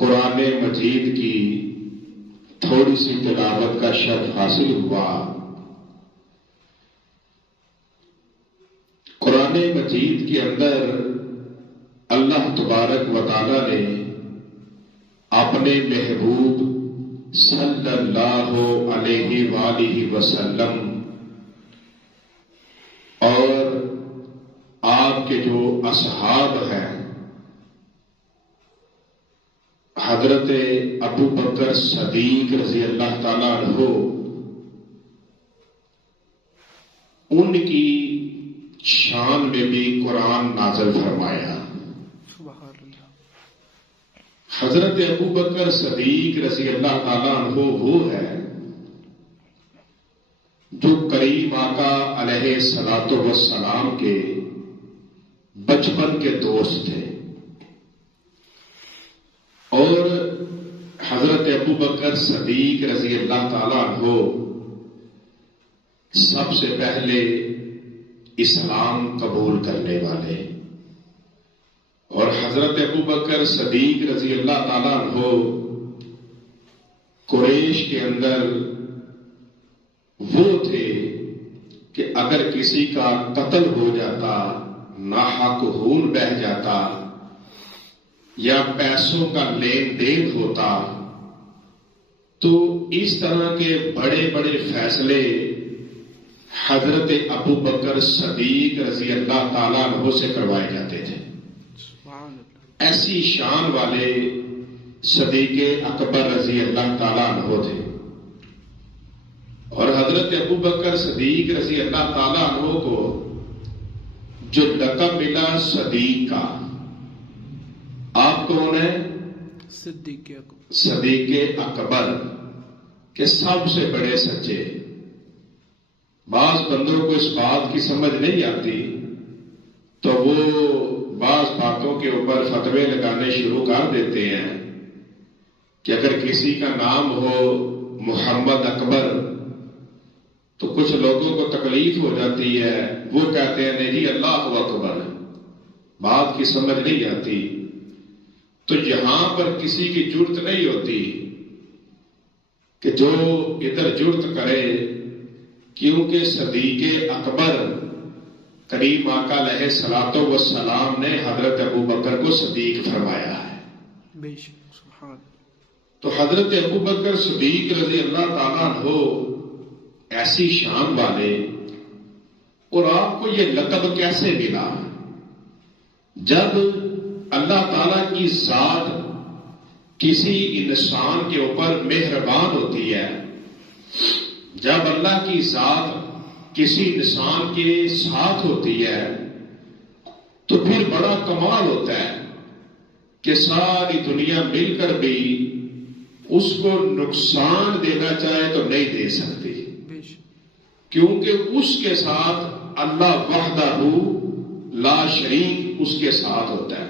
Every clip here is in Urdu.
قرآن مجید کی تھوڑی سی تلاوت کا شرف حاصل ہوا۔ قرآن مجید کے اندر اللہ تبارک و تعالی نے اپنے محبوب صلی اللہ علیہ وآلہ وسلم اور آپ کے جو اصحاب ہیں حضرت ابو بکر صدیق رضی اللہ تعالیٰ عنہ، ان کی شان میں بھی قرآن نازل فرمایا۔ حضرت ابو بکر صدیق رضی اللہ تعالیٰ عنہ وہ ہے جو کریم آقا علیہ الصلوۃ والسلام کے بچپن کے دوست تھے، اور حضرت ابو بکر صدیق رضی اللہ تعالیٰ عنہ سب سے پہلے اسلام قبول کرنے والے، اور حضرت ابو بکر صدیق رضی اللہ تعالیٰ عنہ قریش کے اندر وہ تھے کہ اگر کسی کا قتل ہو جاتا، ناحق خون بہہ جاتا یا پیسوں کا لین دین ہوتا تو اس طرح کے بڑے بڑے فیصلے حضرت ابو بکر صدیق رضی اللہ تعالیٰ عنہ سے کروائے جاتے تھے۔ ایسی شان والے صدیق اکبر رضی اللہ تعالیٰ عنہ تھے، اور حضرت ابو بکر صدیق رضی اللہ تعالیٰ عنہ کو جو لقب ملا صدیق کا، آپ کون ہیں؟ صدیق اکبر کہ سب سے بڑے سچے۔ بعض بندوں کو اس بات کی سمجھ نہیں آتی تو وہ بعض باتوں کے اوپر فتوے لگانے شروع کر دیتے ہیں کہ اگر کسی کا نام ہو محمد اکبر تو کچھ لوگوں کو تکلیف ہو جاتی ہے، وہ کہتے ہیں نہیں جی اللہ اکبر، بات کی سمجھ نہیں آتی۔ تو یہاں پر کسی کی جرت نہیں ہوتی کہ جو ادھر جرت کرے، کیونکہ صدیق اکبر کریم آقا علیہ الصلوۃ والسلام نے حضرت ابو بکر کو صدیق فرمایا ہے۔ تو حضرت ابو بکر صدیق رضی اللہ تعالیٰ عنہ ایسی شان والے، اور آپ کو یہ لقب کیسے ملا؟ جب اللہ تعالیٰ کی ذات کسی انسان کے اوپر مہربان ہوتی ہے، جب اللہ کی ذات کسی انسان کے ساتھ ہوتی ہے تو پھر بڑا کمال ہوتا ہے کہ ساری دنیا مل کر بھی اس کو نقصان دینا چاہے تو نہیں دے سکتی، کیونکہ اس کے ساتھ اللہ وحدہ لا شریک اس کے ساتھ ہوتا ہے۔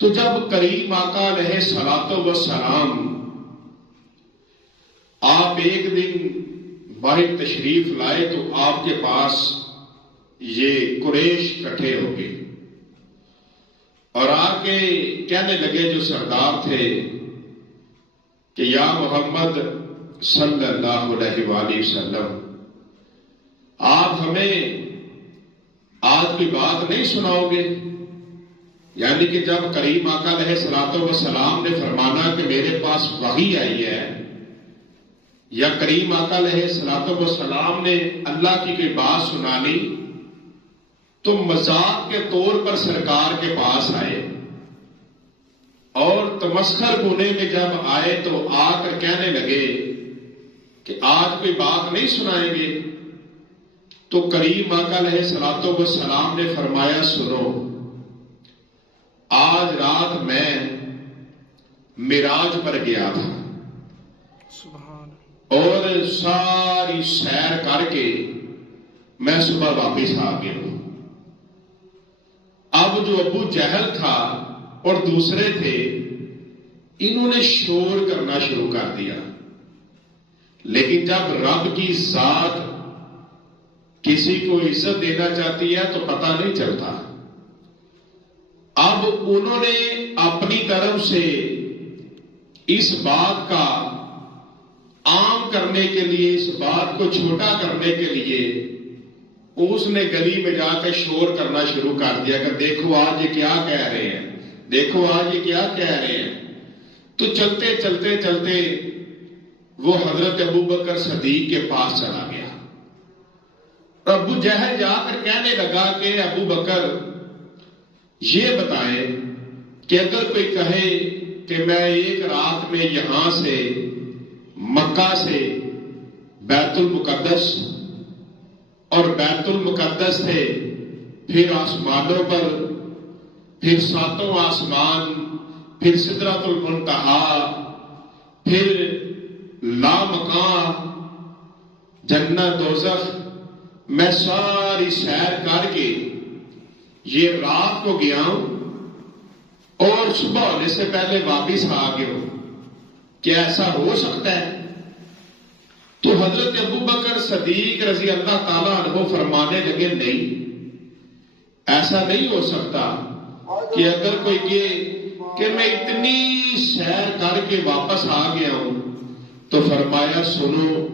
تو جب کریم آقا علیہ الصلوۃ والسلام آپ ایک دن باہر تشریف لائے تو آپ کے پاس یہ قریش اکٹھے ہو گئے اور آ کے کہنے لگے جو سردار تھے کہ یا محمد صلی اللہ علیہ وآلہ وسلم، آپ ہمیں آج کی بات نہیں سناؤ گے؟ یعنی کہ جب کریم آقا علیہ الصلوۃ والسلام نے فرمانا کہ میرے پاس وحی آئی ہے، یا کریم آقا علیہ الصلوۃ والسلام نے اللہ کی کوئی بات سنانی، تو مذاق کے طور پر سرکار کے پاس آئے، اور تمسخر کونے میں جب آئے تو آ کر کہنے لگے کہ آج کوئی بات نہیں سنائیں گے؟ تو کریم آقا علیہ الصلوۃ والسلام نے فرمایا سنو، آج رات میں معراج پر گیا تھا اور ساری سیر کر کے میں صبح واپس آ گیا ہوں۔ اب جو ابو جہل تھا اور دوسرے تھے، انہوں نے شور کرنا شروع کر دیا، لیکن جب رب کی ذات کسی کو عزت دینا چاہتی ہے تو پتہ نہیں چلتا۔ اب انہوں نے اپنی طرف سے اس بات کا عام کرنے کے لیے، اس بات کو چھوٹا کرنے کے لیے اس نے گلی میں جا کے شور کرنا شروع کر دیا کہ دیکھو آج یہ کیا کہہ رہے ہیں، دیکھو آج یہ کیا کہہ رہے ہیں۔ تو چلتے چلتے چلتے وہ حضرت ابوبکر صدیق کے پاس چلا گیا۔ ابو جہل جا کر کہنے لگا کہ ابو بکر یہ بتائیں کہ اگر کوئی کہے کہ میں ایک رات میں یہاں سے مکہ سے بیت المقدس اور بیت المقدس سے پھر آسمانوں پر، پھر ساتوں آسمان، پھر سدرۃ المنتہا، پھر لامکاں، جنت دوزخ، میں ساری سیر کر کے یہ رات کو گیا ہوں اور صبح ہونے سے پہلے واپس آ گیا ہوں، کیا ایسا ہو سکتا ہے؟ تو حضرت ابوبکر صدیق رضی اللہ تعالیٰ عنہ فرمانے لگے نہیں، ایسا نہیں ہو سکتا کہ اگر کوئی کہ میں اتنی سیر کر کے واپس آ گیا ہوں، تو فرمایا سنو،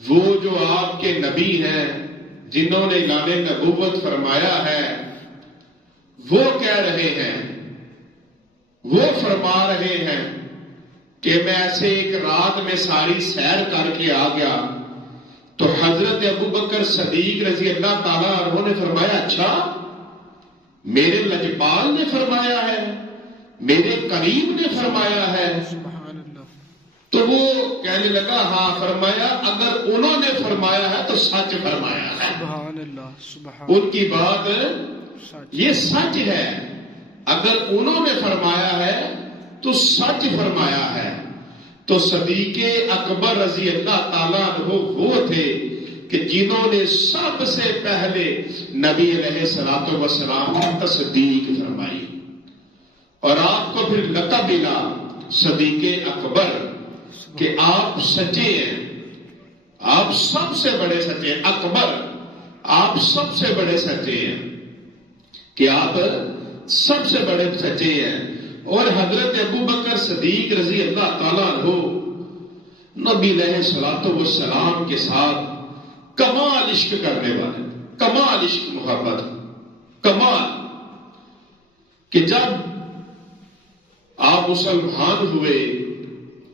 وہ جو آپ کے نبی ہیں جنہوں نے اعلان نبوت فرمایا ہے وہ کہہ رہے ہیں، وہ فرما رہے ہیں کہ میں ایسے ایک رات میں ساری سیر کر کے آ گیا۔ تو حضرت ابوبکر صدیق رضی اللہ تعالیٰ عنہ نے فرمایا اچھا، میرے لجپال نے فرمایا ہے، میرے کریم نے فرمایا ہے؟ تو وہ کہنے لگا ہاں، فرمایا اگر انہوں نے فرمایا ہے تو سچ فرمایا ہے، ان کی بات یہ سچ ہے، اگر انہوں نے فرمایا ہے تو سچ فرمایا ہے۔ تو صدیق اکبر رضی اللہ تعالیٰ عنہ وہ تھے کہ جنہوں نے سب سے پہلے نبی علیہ الصلوۃ والسلام کی تصدیق فرمائی، اور آپ کو پھر لقب ملا صدیق اکبر کہ آپ سچے ہیں، آپ سب سے بڑے سچے ہیں، اکبر آپ سب سے بڑے سچے ہیں، کہ آپ سب سے بڑے سچے ہیں۔ اور حضرت ابوبکر صدیق رضی اللہ تعالیٰ عنہ نبی علیہ الصلوۃ والسلام کے ساتھ کمال عشق کرنے والے، کمال عشق محبت، کمال، کہ جب آپ مسلمان ہوئے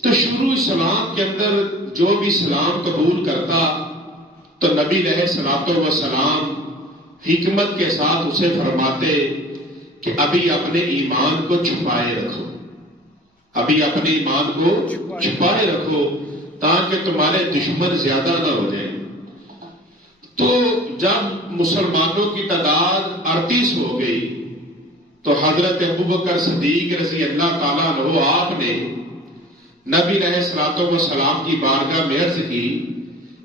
تو شروع اسلام کے اندر جو بھی اسلام قبول کرتا تو نبی علیہ الصلوۃ والسلام حکمت کے ساتھ اسے فرماتے کہ ابھی اپنے ایمان کو چھپائے رکھو، ابھی اپنے ایمان کو چھپائے رکھو تاکہ تمہارے دشمن زیادہ نہ ہو جائیں۔ تو جب مسلمانوں کی تعداد 38 ہو گئی تو حضرت ابوبکر صدیق رضی اللہ تعالیٰ عنہ آپ نے نبی علیہ الصلوۃ والسلام کی بارگاہ میں عرض کی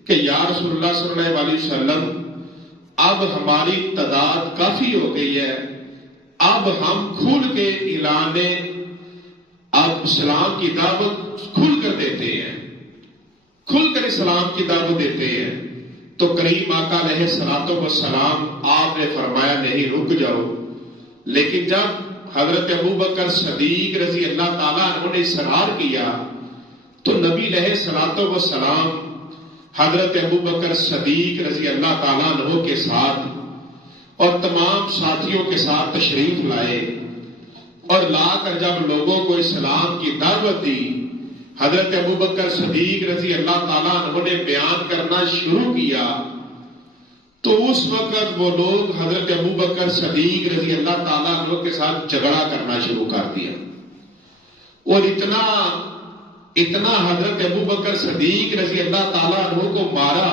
کہ یا رسول اللہ صلی اللہ علیہ وسلم، اب ہماری تعداد کافی ہو گئی ہے، اب ہم کھل کے اعلان اب اسلام کی دعوت کھل کر دیتے ہیں، کھل کر اسلام کی دعوت دیتے ہیں۔ تو کریم آقا علیہ الصلوۃ والسلام آپ نے فرمایا نہیں، رک جاؤ۔ لیکن جب حضرت ابوبکر صدیق رضی اللہ تعالیٰ عنہ نے اصرار کیا تو نبی علیہ الصلوۃ والسلام حضرت ابوبکر صدیق رضی اللہ تعالیٰ عنہ کے ساتھ اور تمام ساتھیوں کے ساتھ تشریف لائے، اور لا کر جب لوگوں کو اسلام کی دعوت دی، حضرت ابوبکر صدیق رضی اللہ تعالیٰ عنہ نے بیان کرنا شروع کیا، تو اس وقت وہ لوگ حضرت ابوبکر صدیق رضی اللہ تعالیٰ عنہ کے ساتھ جھگڑا کرنا شروع کر دیا، اور اتنا حضرت ابوبکر صدیق رضی اللہ تعالیٰ عنہ کو مارا،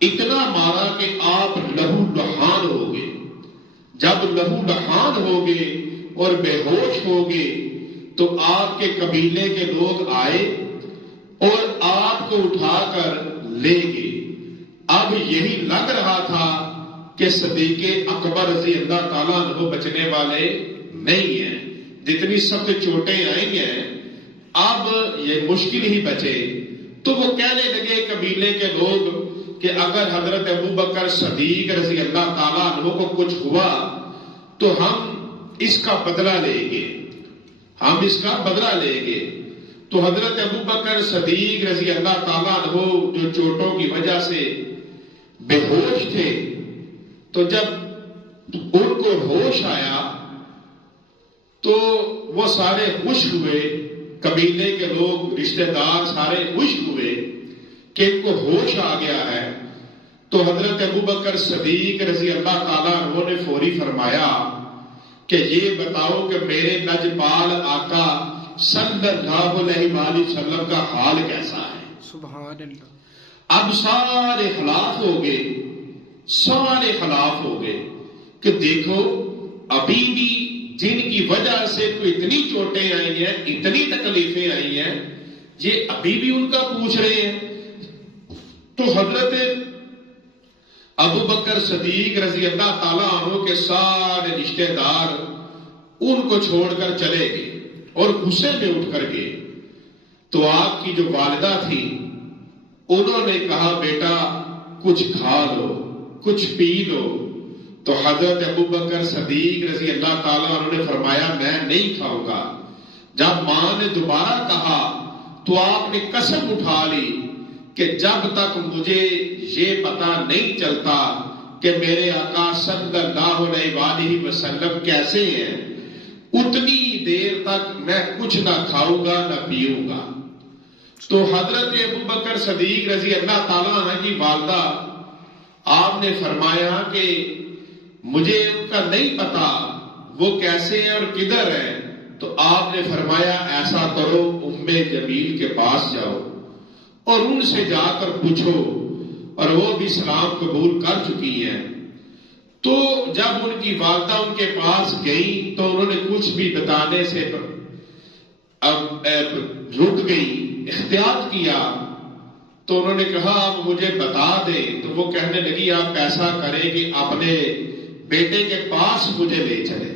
اتنا مارا کہ آپ لہو لہان ہو گئے۔ جب لہو لہان ہو گئے اور بے ہوش ہو گئے تو آپ کے قبیلے کے لوگ آئے اور آپ کو اٹھا کر لے گئے۔ اب یہی لگ رہا تھا کہ صدیق اکبر رضی اللہ تعالیٰ عنہ بچنے والے نہیں ہیں، جتنی سخت چوٹیں آئی ہیں اب یہ مشکل ہی بچے۔ تو وہ کہنے لگے قبیلے کے لوگ کہ اگر حضرت ابوبکر صدیق رضی اللہ تعالیٰ عنہ کو کچھ ہوا تو ہم اس کا بدلہ لیں گے، ہم اس کا بدلہ لیں گے۔ تو حضرت ابوبکر صدیق رضی اللہ تعالیٰ عنہ جو چوٹوں کی وجہ سے بے ہوش تھے، تو جب ان کو ہوش آیا تو وہ سارے خوش ہوئے، قبیلے کے لوگ، رشتہ دار سارے خوش ہوئے کہ ان کو ہوش آ گیا ہے۔ تو حضرت ابوبکر صدیق رضی اللہ تعالیٰ عنہ نے فوری فرمایا کہ یہ بتاؤ کہ میرے لجپال آقا صلی اللہ علیہ وآلہ وسلم کا حال کیسا ہے؟ سبحان اللہ۔ اب سارے خلاف ہو گئے، سارے خلاف ہو گئے کہ دیکھو ابھی بھی جن کی وجہ سے کوئی اتنی چوٹیں آئی ہیں، اتنی تکلیفیں آئی ہیں، یہ ابھی بھی ان کا پوچھ رہے ہیں۔ تو حضرت ابوبکر صدیق رضی اللہ تعالیٰ عنہ کے سارے رشتہ دار ان کو چھوڑ کر چلے گئے اور غصے میں اٹھ کر گئے۔ تو آپ کی جو والدہ تھی انہوں نے کہا بیٹا کچھ کھا لو، کچھ پی لو۔ تو حضرت ابوبکر صدیق رضی اللہ تعالیٰ عنہ نے فرمایا میں نہیں کھاؤں گا۔ جب ماں نے دوبارہ کہا تو آپ نے قسم اٹھا لی کہ جب تک مجھے یہ پتہ نہیں چلتا کہ میرے آقا صلی اللہ علیہ وآلہ وسلم کیسے ہیں، اتنی دیر تک میں کچھ نہ کھاؤں گا نہ پیوں گا۔ تو حضرت ابوبکر صدیق رضی اللہ تعالیٰ عنہ کی والدہ آپ نے فرمایا کہ مجھے ان کا نہیں پتا وہ کیسے ہیں اور کدھر ہیں۔ تو آپ نے فرمایا ایسا کرو ام جمیل کے پاس جاؤ اور ان سے جا کر پوچھو، اور وہ بھی اسلام قبول کر چکی ہیں۔ تو جب ان کی والدہ ان کے پاس گئی تو انہوں نے کچھ بھی بتانے سے رک گئی، احتیاط کیا۔ تو انہوں نے کہا آپ مجھے بتا دیں۔ تو وہ کہنے لگی آپ ایسا کریں کہ اپنے بیٹے کے پاس مجھے لے چلے۔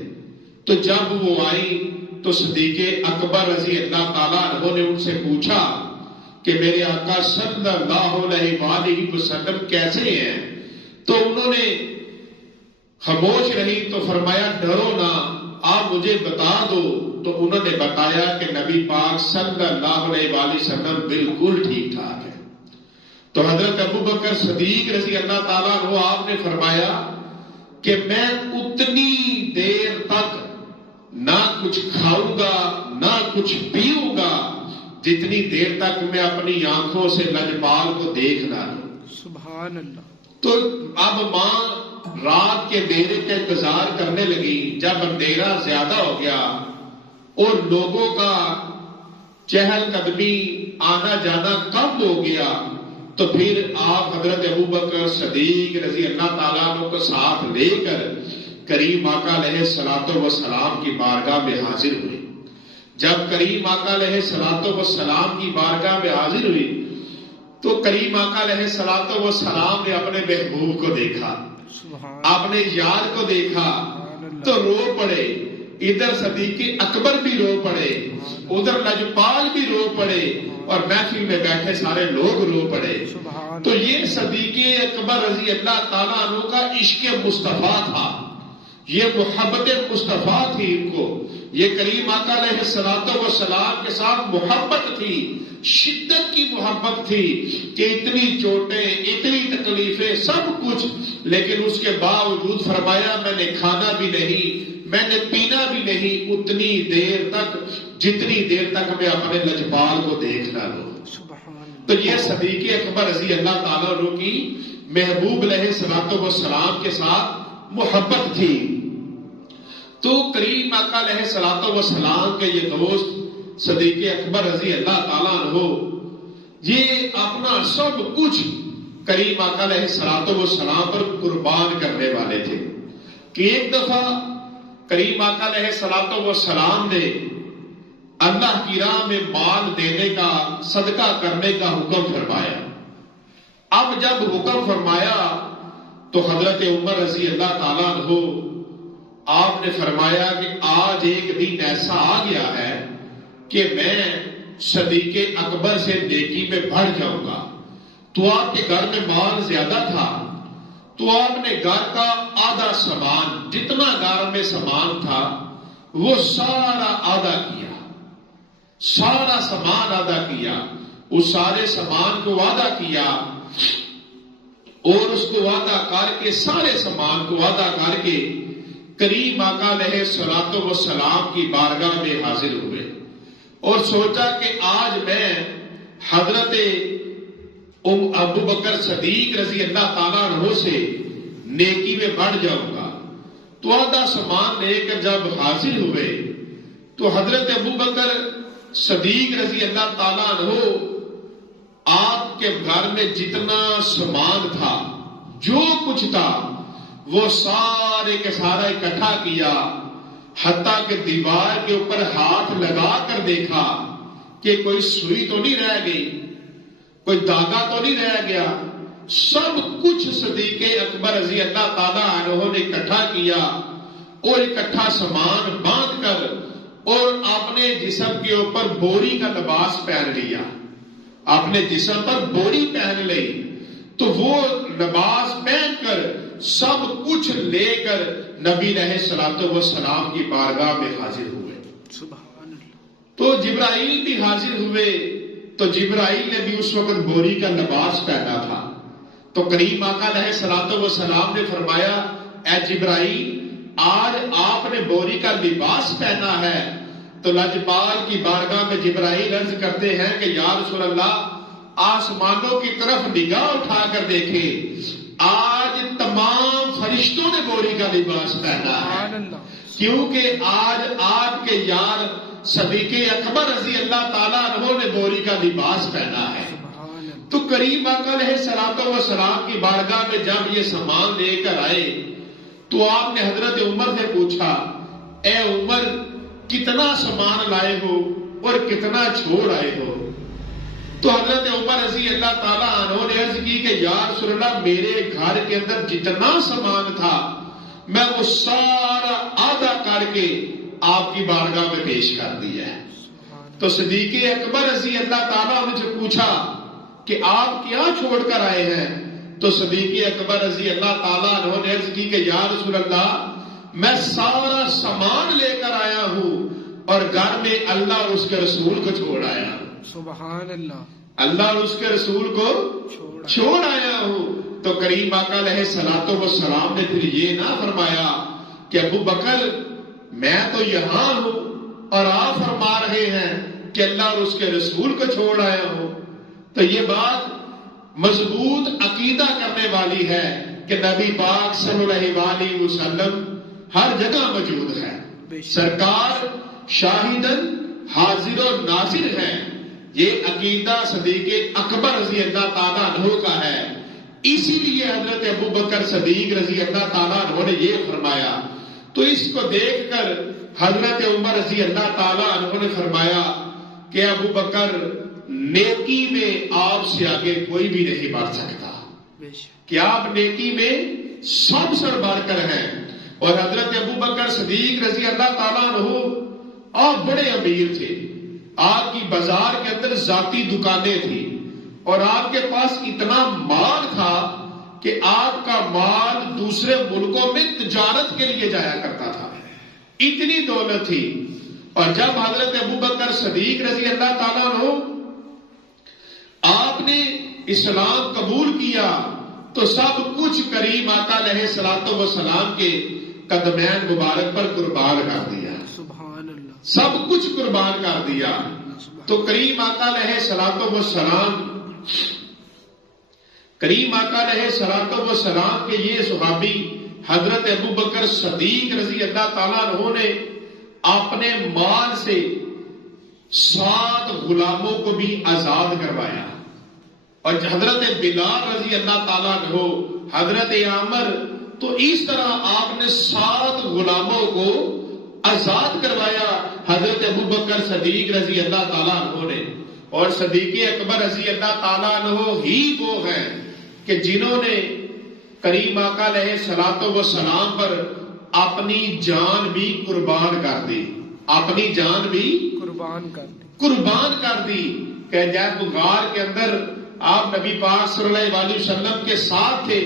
تو جب وہ آئی تو صدیق اکبر رضی اللہ تعالیٰ عنہ نے ان سے پوچھا کہ میرے آقا صلی اللہ علیہ وآلہ وسلم کیسے ہیں؟ تو انہوں نے خاموش رہی تو فرمایا ڈرو نہ، آپ مجھے بتا دو۔ تو انہوں نے بتایا کہ نبی پاک صلی اللہ علیہ وآلہ وسلم بالکل ٹھیک ٹھاک ہے۔ تو حضرت ابوبکر صدیق رضی اللہ تعالیٰ عنہ آپ نے فرمایا کہ میں اتنی دیر تک نہ کچھ کھاؤں گا نہ کچھ پیوں گا جتنی دیر تک میں اپنی آنکھوں سے لجپال کو دیکھ نہ لوں۔ سبحان اللہ۔ تو اب ماں رات کے اندھیرے کا انتظار کرنے لگی۔ جب اندھیرا زیادہ ہو گیا اور لوگوں کا چہل قدمی آنا جانا کم ہو گیا تو پھر آپ حضرت ابوبکر صدیق رضی اللہ تعالیٰ عنہ کو ساتھ لے کر کریم آقا علیہ الصلوۃ والسلام کی بارگاہ میں حاضر ہوئے۔ جب کریم آقا علیہ الصلوۃ والسلام کی بارگاہ میں حاضر ہوئی تو کریم آقا علیہ الصلوۃ والسلام نے اپنے محبوب کو دیکھا، اپنے یار کو دیکھا تو رو پڑے۔ ادھر صدیق اکبر بھی رو پڑے، ادھر لجپال بھی رو پڑے، اور محفل میں بیٹھے سارے لوگ رو پڑے۔ تو یہ صدیق اکبر رضی اللہ تعالیٰ عنہ کا عشق مصطفیٰ تھا، یہ محبت مصطفیٰ تھی ان کو، یہ کریم آقا علیہ الصلوۃ والسلام کے ساتھ محبت تھی، شدت کی محبت تھی کہ اتنی چوٹیں، اتنی تکلیفیں، سب کچھ، لیکن اس کے باوجود فرمایا میں نے کھانا بھی نہیں، میں نے پینا بھی نہیں اتنی دیر تک جتنی دیر تک میں اپنے لجپال کو دیکھ نہ لوں۔ تو یہ صدیق اکبر رضی اللہ تعالیٰ عنہ کی محبوب علیہ الصلوۃ والسلام کے ساتھ محبت تھی۔ تو کریم آقا علیہ الصلوۃ والسلام کے یہ دوست صدیق اکبر رضی اللہ تعالیٰ عنہ یہ اپنا سب کچھ کریم آقا علیہ الصلوۃ والسلام پر قربان کرنے والے تھے کہ ایک دفعہ کریم آقا علیہ الصلوۃ والسلام نے اللہ کی راہ میں مال دینے کا، صدقہ کرنے کا حکم فرمایا۔ اب جب حکم فرمایا تو حضرت عمر رضی اللہ تعالیٰ عنہ آپ نے فرمایا کہ آج ایک دن ایسا آ گیا ہے کہ میں صدیق اکبر سے نیکی میں بڑھ جاؤں گا۔ تو آپ کے گھر میں مال زیادہ تھا تو آپ نے گھر کا آدھا سامان، جتنا گھر میں سامان تھا وہ سارا ادا کیا، سارا سامان ادا کیا، اس سارے سامان کو وعدہ کیا اور اس کو وعدہ کر کے سارے سامان کو وعدہ کر کے کریم آقا علیہ الصلوۃ والسلام کی بارگاہ میں حاضر ہوئے اور سوچا کہ آج میں حضرت ابو بکر صدیق رضی اللہ تعالیٰ عنہ سے نیکی میں بڑھ جاؤں گا۔ تو آدھا سامان لے کر جب حاضر ہوئے تو حضرت ابو بکر صدیق رضی اللہ تعالیٰ عنہ آپ کے گھر میں جتنا سامان تھا، جو کچھ تھا، وہ سارے کے سارا اکٹھا کیا، حتیٰ کہ دیوار کے اوپر ہاتھ لگا کر دیکھا کہ کوئی سوئی تو نہیں رہ گئی، کوئی داغا تو نہیں رہ گیا۔ سب کچھ صدیق اکبر رضی اللہ تعالیٰ عنہ نے اکٹھا کیا اور اکٹھا سامان باندھ کر اور اپنے جسم کے اوپر بوری کا لباس پہن لیا، اپنے جسم پر بوری پہن لی۔ تو وہ لباس پہن کر سب کچھ لے کر نبی علیہ الصلوۃ والسلام کی بارگاہ میں حاضر ہوئے۔ سبحان اللہ۔ تو جبرائیل بھی حاضر ہوئے، تو جبرائیل نے بھی اس وقت بوری کا لباس پہنا تھا۔ تو کریم آقا علیہ الصلوۃ والسلام نے فرمایا، اے جبرائیل، آج آپ نے بوری کا لباس پہنا ہے۔ تو لجپال کی بارگاہ میں جبرائیل عرض کرتے ہیں کہ یا رسول اللہ، آسمانوں کی طرف نگاہ اٹھا کر دیکھیں، آج تمام فرشتوں نے بوری کا لباس پہنا ہے، کیونکہ آج آپ کے یار صدیق اکبر رضی اللہ تعالیٰ عنہ نے بوری کا لباس پہنا ہے۔ تو کریم آقا علیہ الصلوۃ والسلام کی بارگاہ میں جب یہ سامان لے کر آئے تو آپ نے حضرت عمر سے پوچھا، اے عمر، کتنا سامان لائے ہو اور کتنا چھوڑ آئے ہو؟ تو حضرت عمر رضی اللہ تعالیٰ عنہ نے عرض کی کہ یا رسول اللہ، میرے گھر کے اندر جتنا سامان تھا میں وہ سارا آدھا کر کے آپ کی بارگاہ میں پیش کر دیا ہے۔ تو صدیق اکبر رضی اللہ تعالیٰ عنہ سے پوچھا کہ آپ کیا چھوڑ کر آئے ہیں؟ تو صدیق اکبر رضی اللہ تعالیٰ عنہ نے عرض کی کہ یا رسول اللہ، میں سارا سامان لے کر آیا ہوں اور گھر میں اللہ اور اس کے رسول کو چھوڑ آیا ہوں۔ سبحان اللہ۔ اللہ اور اس کے رسول کو چھوڑ آیا ہوں۔ تو کریم آقا علیہ الصلوۃ والسلام نے پھر یہ نہ فرمایا کہ ابو بکر، میں تو یہاں ہوں اور آپ فرما رہے ہیں کہ اللہ اور اس کے رسول کو چھوڑ آیا ہوں۔ تو یہ بات مضبوط عقیدہ کرنے والی ہے کہ نبی پاک صلی اللہ علیہ وسلم ہر جگہ موجود ہے، سرکار شاہدن حاضر و ناظر ہے۔ یہ عقیدہ صدیق اکبر رضی اللہ تعالیٰ عنہ کا ہے، اسی لیے حضرت ابو بکر صدیق رضی اللہ تعالیٰ عنہ نے یہ فرمایا۔ تو اس کو دیکھ کر حضرت عمر رضی اللہ تعالیٰ عنہ نے فرمایا کہ ابو بکر، نیکی میں آپ سے آگے کوئی بھی نہیں بڑھ سکتا، کہ آپ نیکی میں سب سے بڑھ کر ہیں۔ اور حضرت ابو بکر صدیق رضی اللہ تعالیٰ عنہ آپ بڑے امیر تھے، آپ کی بازار کے اندر ذاتی دکانیں تھیں اور آپ کے پاس اتنا مال تھا کہ آپ کا مال دوسرے ملکوں میں تجارت کے لیے جایا کرتا تھا، اتنی دولت تھی۔ اور جب حضرت ابو بکر صدیق رضی اللہ تعالیٰ عنہ آپ نے اسلام قبول کیا تو سب کچھ کریم آقا علیہ الصلوۃ والسلام کے قدمین مبارک پر قربان کر دیا، سبحان اللہ، سب کچھ قربان کر دیا۔ تو کریم آقا علیہ الصلوۃ والسلام، کریم آقا علیہ الصلوۃ والسلام کے یہ صحابی حضرت ابو بکر صدیق رضی اللہ تعالیٰ عنہ نے اپنے مال سے 7 غلاموں کو بھی آزاد کروایا، اور حضرت بلال رضی اللہ تعالیٰ عنہ، حضرت عامر، تو اس طرح آپ نے 7 غلاموں کو آزاد کروایا حضرت ابو بکر صدیق رضی اللہ تعالیٰ عنہ نے۔ اور صدیق اکبر رضی اللہ تعالیٰ عنہ ہی وہ ہیں کہ جنہوں نے کریم آقا علیہ الصلوۃ والسلام پر اپنی جان بھی قربان کر دی، اپنی جان بھی قربان کر دی کہ جب غار کے اندر آپ نبی پاک صلی اللہ علیہ وسلم کے ساتھ تھے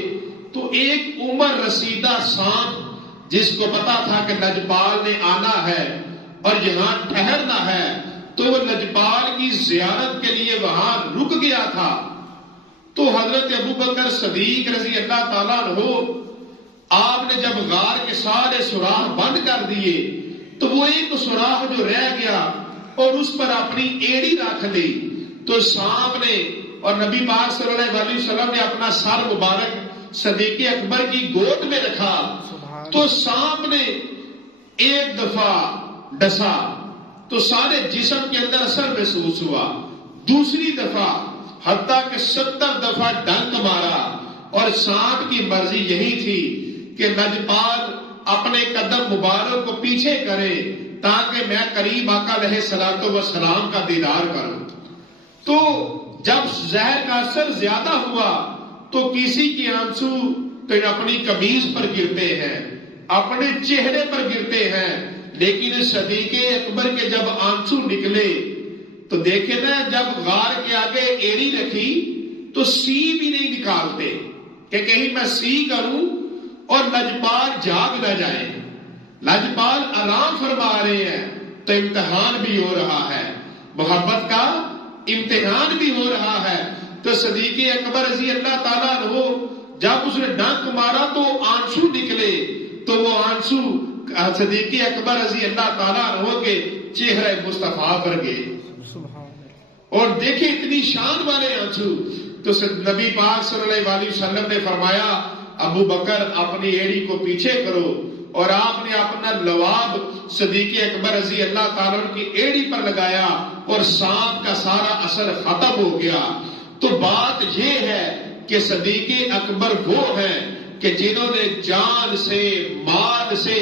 تو ایک عمر رسیدہ سانپ، جس کو پتا تھا کہ لجپال نے آنا ہے، اور یہاں ٹھہرنا ہے، تو وہ لجپال کی زیارت کے لیے وہاں رک گیا تھا۔ تو حضرت ابوبکر صدیق رضی اللہ تعالیٰ عنہ، آپ نے جب غار کے سارے سوراخ بند کر دیے تو وہ ایک سوراخ جو رہ گیا اور اس پر اپنی ایڑی رکھ لی، تو سامنے اور نبی پاک صلی اللہ علیہ وسلم نے اپنا سر مبارک صدیق اکبر کی گود میں رکھا، تو سامنے ایک دفعہ ڈسا تو سارے جسم کے اندر اثر محسوس ہوا، دوسری دفعہ حتیٰ کہ 70 دفعہ ڈنک مارا، اور سانپ کی مرضی یہی تھی کہ لجپال اپنے قدم مبارک کو پیچھے کرے تاکہ میں قریب آقا علیہ الصلوۃ والسلام کا دیدار کروں۔ تو جب زہر کا اثر زیادہ ہوا تو کسی کے آنسو پھر اپنی قمیض پر گرتے ہیں، اپنے چہرے پر گرتے ہیں، لیکن صدیق اکبر کے جب آنسو نکلے تو دیکھیں نا، جب غار کے آگے ایڑی رکھی تو سی بھی نہیں نکالتے کہ کہیں میں سی کروں اور لجپال جاگ نہ جائے۔ لجپال آرام فرما رہے ہیں تو امتحان بھی ہو رہا ہے، محبت کا امتحان بھی ہو رہا ہے۔ تو صدیق اکبر رضی اللہ تعالیٰ عنہ جب اس نے ڈنک مارا تو آنسو نکلے، تو وہ آنسو صدیق اکبر رضی اللہ تعالیٰ عنہ کے چہرے مصطفیٰ پر گئے، اور دیکھیں اتنی شان والے آنسو۔ تو نبی پاک صلی اللہ علیہ وسلم نے فرمایا ابو بکر اپنی ایڑی کو پیچھے کرو، اور آپ نے اپنا لواب صدیق اکبر رضی اللہ تعالیٰ کی ایڑی پر لگایا اور سانپ کا سارا اثر ختم ہو گیا۔ تو بات یہ ہے کہ صدیق اکبر وہ ہیں کہ جنہوں نے جان سے، مال سے،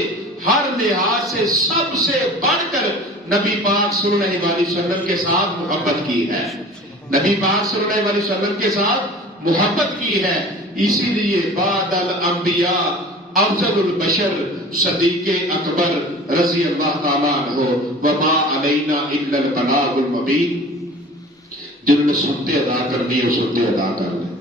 ہر لحاظ سے سب سے بڑھ کر نبی پاک صلی اللہ علیہ وسلم کے ساتھ محبت کی ہے، نبی پاک صلی اللہ علیہ وسلم کے ساتھ محبت کی ہے۔ اسی لیے بعد الانبیاء افضل البشر صدیق اکبر رضی اللہ تعالیٰ عنہ، وما علینا الا البلاغ المبین۔ جنہوں نے سنتے ادا کرنی ہے سنتے ادا کر لیں۔